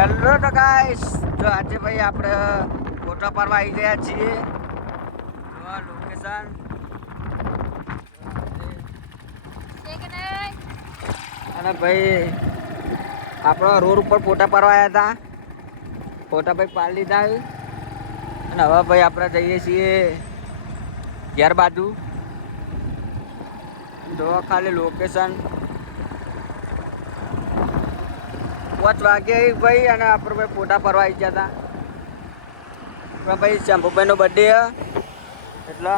Hello તો guys, જો આજે ભાઈ આપણે ફોટા પાડવા આવી ગયા છીએ. જો લોકેશન અને ભાઈ આપણો રોડ ઉપર ફોટા પાડવા આવ્યા હતા. ફોટા ભાઈ પાડી લીધા અને હવે ભાઈ આપણે જઈએ છીએ ઘેર બાજુ. જો ખાલી લોકેશન 5 વાગે ભાઈ અને આપણે ભાઈ ફોટા પાડવા આવી ગયા હતા. ભાઈ શંભુભાઈનો બર્થડે એટલે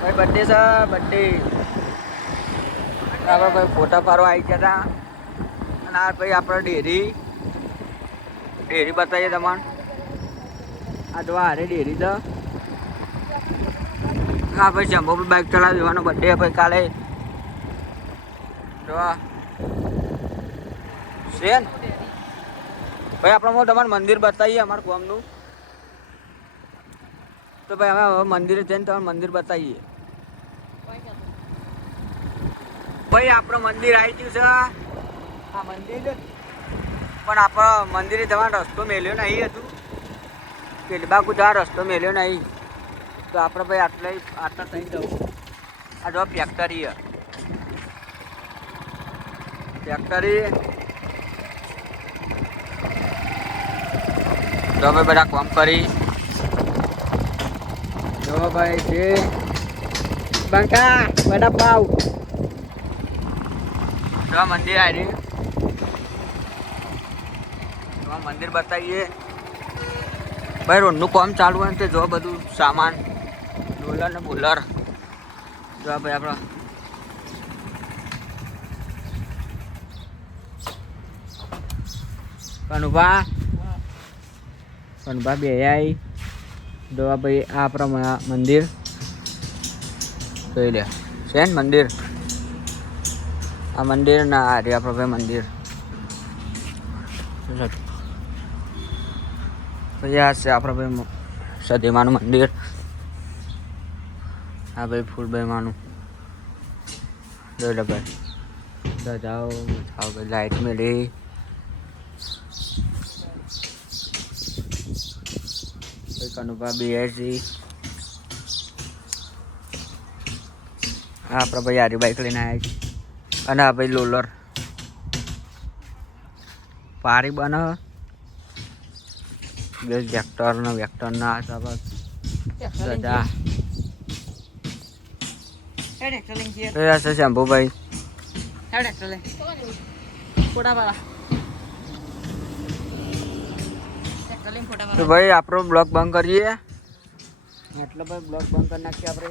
ભાઈ બર્થડે છે, બર્થડે આપણે ભાઈ ફોટા પાડવા આવી ગયા હતા. અને આ ભાઈ આપણે ડેરી બતાવીએ તમને. આ જો હારે ડેરી છે. હા ભાઈ શંભુભાઈ બાઇક ચલાવી એવાનો બર્થડે ભાઈ કાલે. જો છે ને ભાઈ આપણે હું તમારું મંદિર બતાવીએ અમારું ગામનું. તો ભાઈ અમે હવે મંદિરે જઈને તમારું મંદિર બતાવીએ. ભાઈ આપણું મંદિર આવી ગયું છે. આ મંદિર પણ આપણો મંદિરે જવાનો રસ્તો મેલ્યો નહીં હતું. પેલી બાજુ જવા રસ્તો મેલ્યો નહીં. તો આપણે ભાઈ આટલા થઈ જવું. આ જો ફેક્ટરી જો ભાઈ બધા કામ કરી. જો ભાઈ છે બંકા બધા પાવ. જો મંદિર આવી રહ્યું. મંદિર બતાવીએ ભાઈ. રોડનું કામ ચાલુ હોય ને તે જો બધું સામાન રોલર ને બોલર. જો ભાઈ આપણો કનુભા બે આવી. જો ભાઈ આ આપણા મંદિર જોઈ લે છે ને મંદિર. આ મંદિર ના આ રે આપણો ભાઈ મંદિર. પછી આ છે આપણો ભાઈ સતીમાનું મંદિર. હા ભાઈ ફૂલભાઈ માનું જોઈ લે ભાઈ. જાઓ ભાઈ લાઈટ મેળી. ભાઈ કનુભા બેસી. હા આપણા ભાઈ હારી બાઈક લઈને આવ્યા છે. અને આ ભાઈ લોલર પારી બને. વેક્ટર ના શંભુભાઈ તો ભાઈ આપણો બ્લોગ બંધ કરીએ. એટલે ભાઈ બ્લોગ બંધ કરી નાખીએ આપણે.